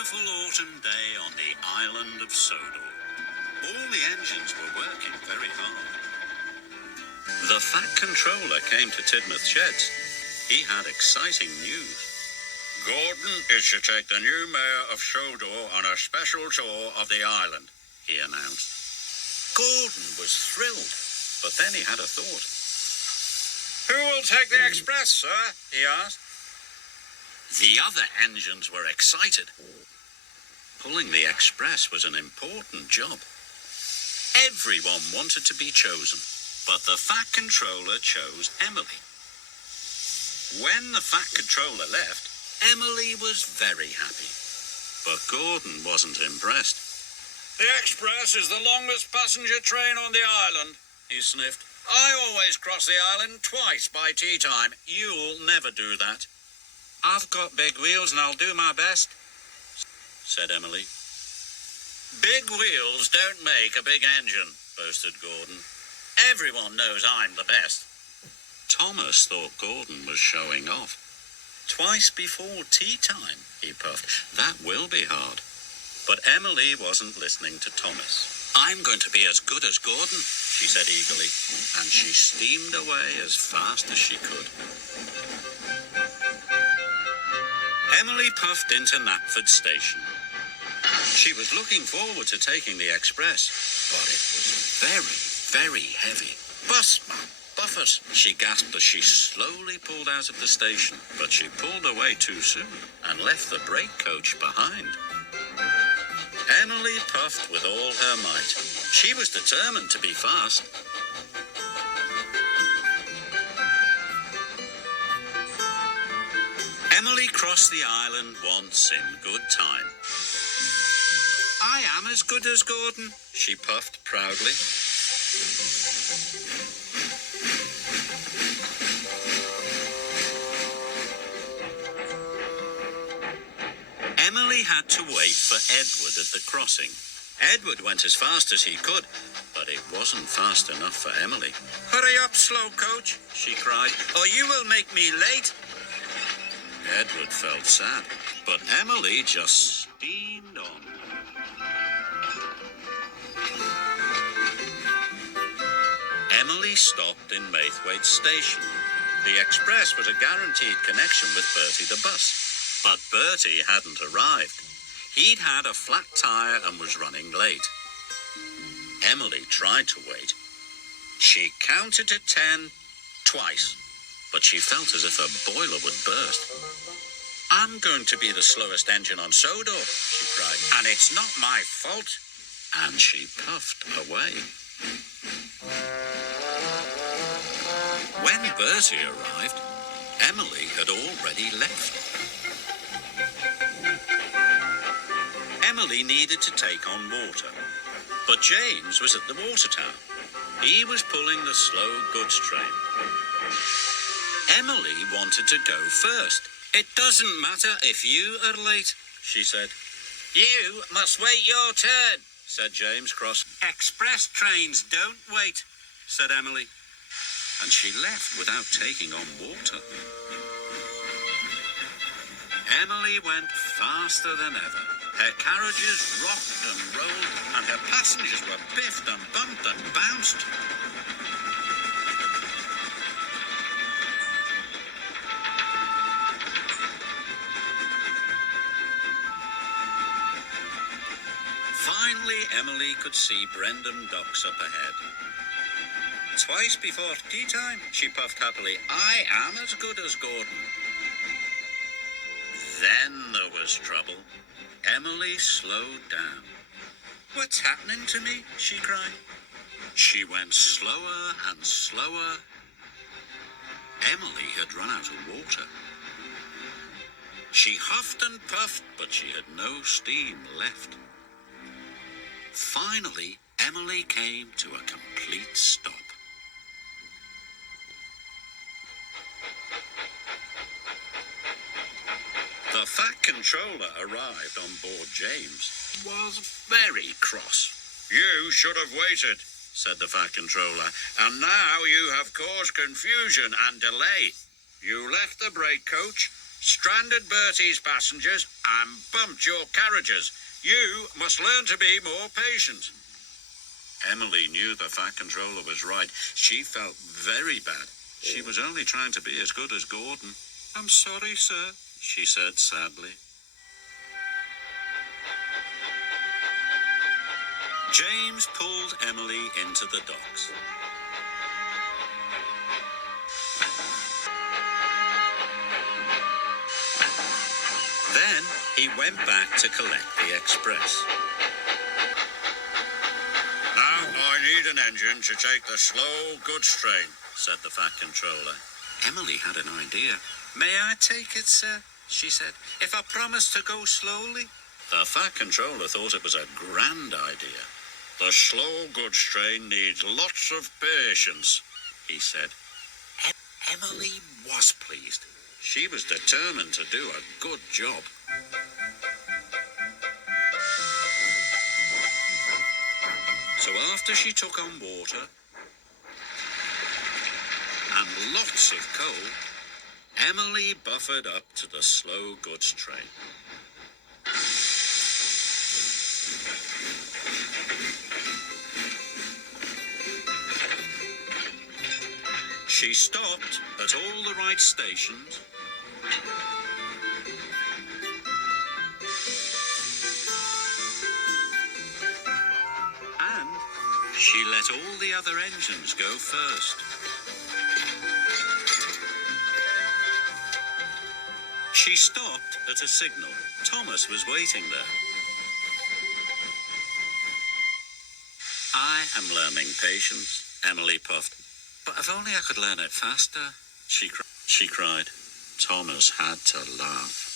beautiful autumn day on the island of Sodor. All the engines were working very hard. The Fat Controller came to Tidmouth Sheds. He had exciting news. Gordon is to take the new mayor of Sodor on a special tour of the island, he announced. Gordon was thrilled, but then he had a thought. Who will take the express, sir? He asked. The other engines were excited. Pulling the express was an important job. Everyone wanted to be chosen, but the Fat Controller chose Emily. When the Fat Controller left, Emily was very happy, but Gordon wasn't impressed. The express is the longest passenger train on the island, he sniffed. I always cross the island twice by tea time. You'll never do that. I've got big wheels and I'll do my best, said Emily. Big wheels don't make a big engine, boasted Gordon. Everyone knows I'm the best. Thomas thought Gordon was showing off. Twice before tea time, he puffed. That will be hard. But Emily wasn't listening to Thomas. I'm going to be as good as Gordon, she said eagerly, and she steamed away as fast as she could. Emily puffed into Knapford Station. She was looking forward to taking the express, but it was very, very heavy. Busman, Buffett, she gasped as she slowly pulled out of the station, but she pulled away too soon and left the brake coach behind. Emily puffed with all her might. She was determined to be fast. Emily crossed the island once in good time. I am as good as Gordon, she puffed proudly. Emily had to wait for Edward at the crossing. Edward went as fast as he could, but it wasn't fast enough for Emily. Hurry up, slow coach, she cried, or you will make me late. Edward felt sad, but Emily just steamed on. Emily stopped in Maithwaite Station. The express was a guaranteed connection with Bertie the bus, but Bertie hadn't arrived. He'd had a flat tire and was running late. Emily tried to wait. She counted to 10 twice, but she felt as if her boiler would burst. I'm going to be the slowest engine on Sodor, she cried, and it's not my fault. And she puffed away. When Bertie arrived, Emily had already left. Emily needed to take on water, but James was at the water tower. He was pulling the slow goods train. Emily wanted to go first. It doesn't matter if you are late, she said. You must wait your turn, said James cross. Express trains don't wait, said Emily. And she left without taking on water. Emily went faster than ever. Her carriages rocked and rolled, and her passengers were biffed and bumped and bounced. Finally, Emily could see Brendam Docks up ahead. Twice before tea time, she puffed happily, I am as good as Gordon. Then there was trouble. Emily slowed down. What's happening to me? She cried. She went slower and slower. Emily had run out of water. She huffed and puffed, but she had no steam left. Finally, Emily came to a complete stop. The Fat Controller arrived on board James. Was very cross. You should have waited, said the Fat Controller, and now you have caused confusion and delay. You left the brake coach, stranded Bertie's passengers and bumped your carriages. You must learn to be more patient. Emily knew the Fat Controller was right. She felt very bad. She was only trying to be as good as Gordon. I'm sorry, sir, she said sadly. James pulled Emily into the docks. Then he went back to collect the express. Now I need an engine to take the slow goods train, said the Fat Controller. Emily had an idea. May I take it, sir? She said, if I promise to go slowly. The Fat Controller thought it was a grand idea. The slow goods train needs lots of patience, he said. Emily was pleased. She was determined to do a good job. So after she took on water and lots of coal, Emily buffered up to the slow goods train. She stopped at all the right stations. And she let all the other engines go first. She stopped at a signal. Thomas was waiting there. I am learning patience, Emily puffed. But if only I could learn it faster, she cried. Thomas had to laugh.